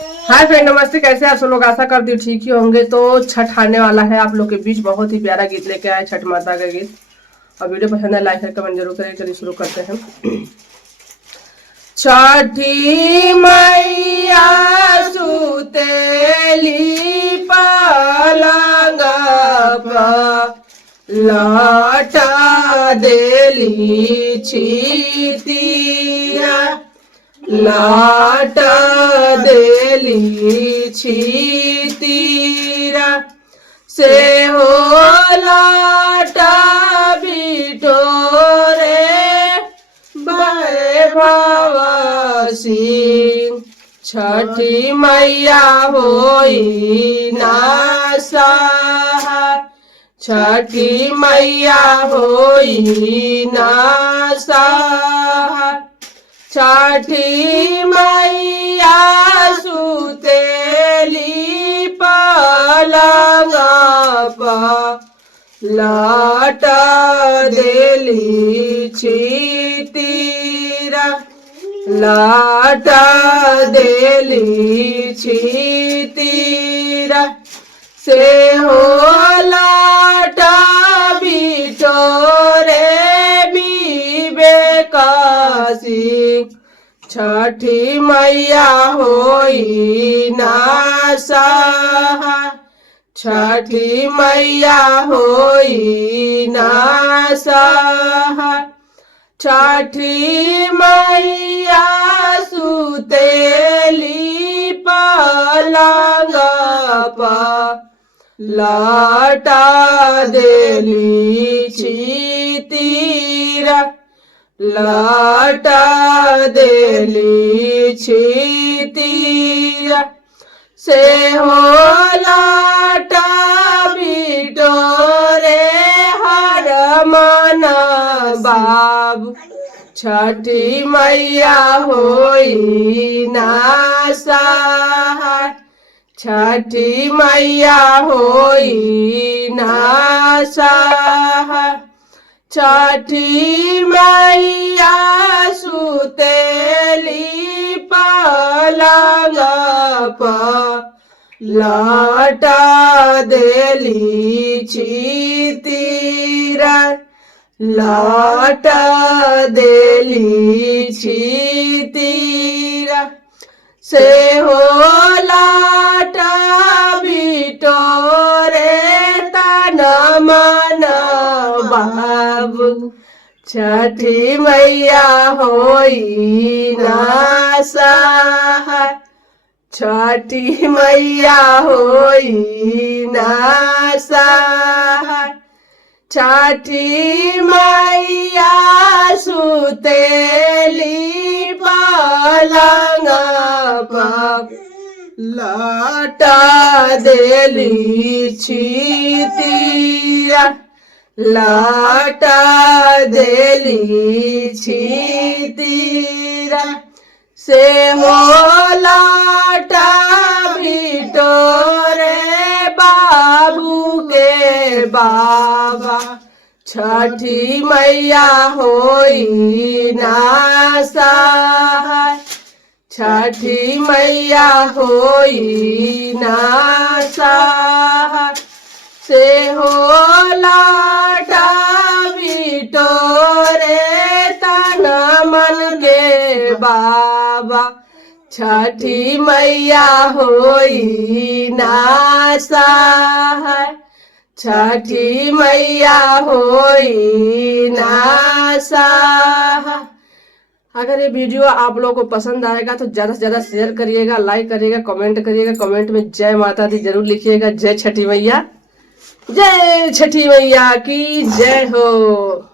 Hi friend, नमस्ते। कैसे आप सब लोग? आशा करती हूँ ठीक ही होंगे। तो छठ आने वाला है, आप लोग के बीच बहुत ही प्यारा गीत लेके आए, छठ माता का गीत। और वीडियो पसंद है लाइक कमेंट जरूर करें। चलिए शुरू करते हैं। छठी मैया सुतेली पलंग पर, लाटा देली छितिया, लाटा देली छितिरा, से हो लाटा बिटोरे वैभव सिंह। छठी मैया होई ना सहाय, छठी मैया होई ना सहाय। छठी मैया सुतेली पलंग पर, लाटा देली छितिरा, लाटा देली छितिरा, से हो लाटा बिटोरे विवेक सिंह। छठी मैया होई ना सहाय, छठी मैया होई ना सहाय। छठी मैया सुतेली पलंग पर, लाटा देली छितिरा, लाटा देली छितिरा, से हो लाटा बिटोरे हर मन बाबू। छठी मैया होई ना सहाय, छठी मैया होई ना सहाय। छठी मैया सुतेली पलंग पर, लाटा देली छितिरा, लाटा देली छितिरा, से हो लाटा बिटोरे तन मन बाबू। छठी मैया होई ना सहाय, छठी मैया होई ना सहाय। छठी मैया सुतेली पलंग पर, लाटा देली छितिरा, लाटा देली छितिरा, से हो लाटा बिटोरे बाबू के बाबा। छठी मैया होई ना सहाय, छठी मैया होई ना सहाय, से हो लाटा बिटोरे तन मन के बाबा। छठी मैया होई ना सहाय, छठी मैया होई ना सहाय। अगर ये वीडियो आप लोगों को पसंद आएगा तो ज़्यादा से ज़्यादा शेयर करिएगा, लाइक करिएगा, कमेंट करिएगा। कमेंट में जय माता दी जरूर लिखिएगा। जय छठी मैया, जय छठी मैया की जय हो।